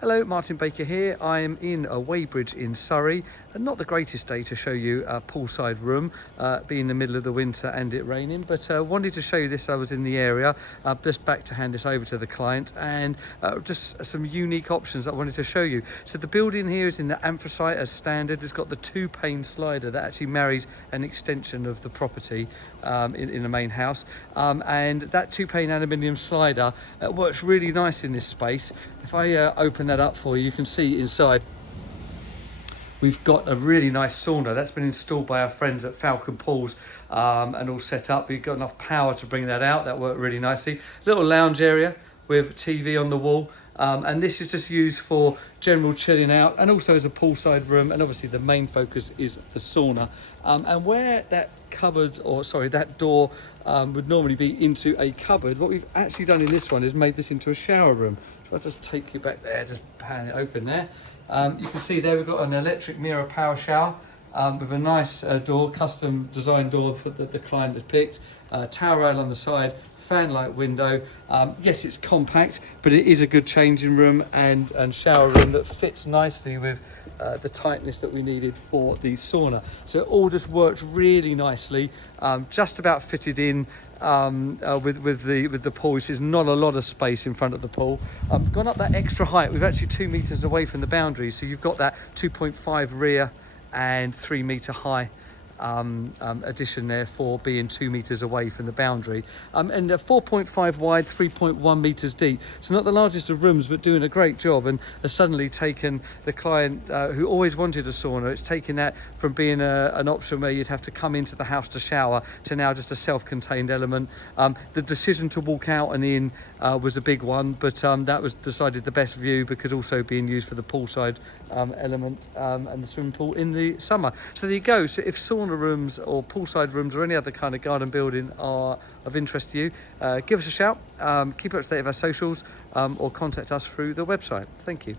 Hello, Martin Baker here. I'm in a Weybridge in Surrey, and not the greatest day to show you a poolside room, being the middle of the winter and it raining, but wanted to show you this. I was in the area, just back to hand this over to the client, and just some unique options I wanted to show you. So the building here is in the anthracite as standard. It's got the 2-pane slider that actually marries an extension of the property in the main house, and that 2-pane aluminium slider works really nice in this space. If I open that up for you, you can see inside we've got a really nice sauna that's been installed by our friends at Falcon Pools, and all set up. We've got enough power to bring that out. That worked really nicely. Little lounge area with TV on the wall, and this is just used for general chilling out and also as a poolside room, and obviously the main focus is the sauna. And where that cupboard, or sorry, that door would normally be into a cupboard, what we've actually done in this one is made this into a shower room. If I just take you back there, just pan it open there. You can see there we've got an electric mirror power shower with a nice door, custom design door for the client has picked. Towel rail on the side, fan light window. Yes, it's compact, but it is a good changing room and shower room that fits nicely with the tightness that we needed for the sauna. So it all just works really nicely, just about fitted in with the pool, which is not a lot of space in front of the pool. Gone up that extra height. We've actually 2 meters away from the boundary, so you've got that 2.5 rear and 3 meter high addition there for being 2 meters away from the boundary, and 4.5 wide, 3.1 meters deep. So not the largest of rooms, but doing a great job, and has suddenly taken the client who always wanted a sauna. It's taken that from being an option where you'd have to come into the house to shower to now just a self-contained element. The decision to walk out and in was a big one, but that was decided the best view because also being used for the poolside element and the swimming pool in the summer. So there you go. So if sauna rooms or poolside rooms or any other kind of garden building are of interest to you, give us a shout, keep up to date with our socials, or contact us through the website. Thank you.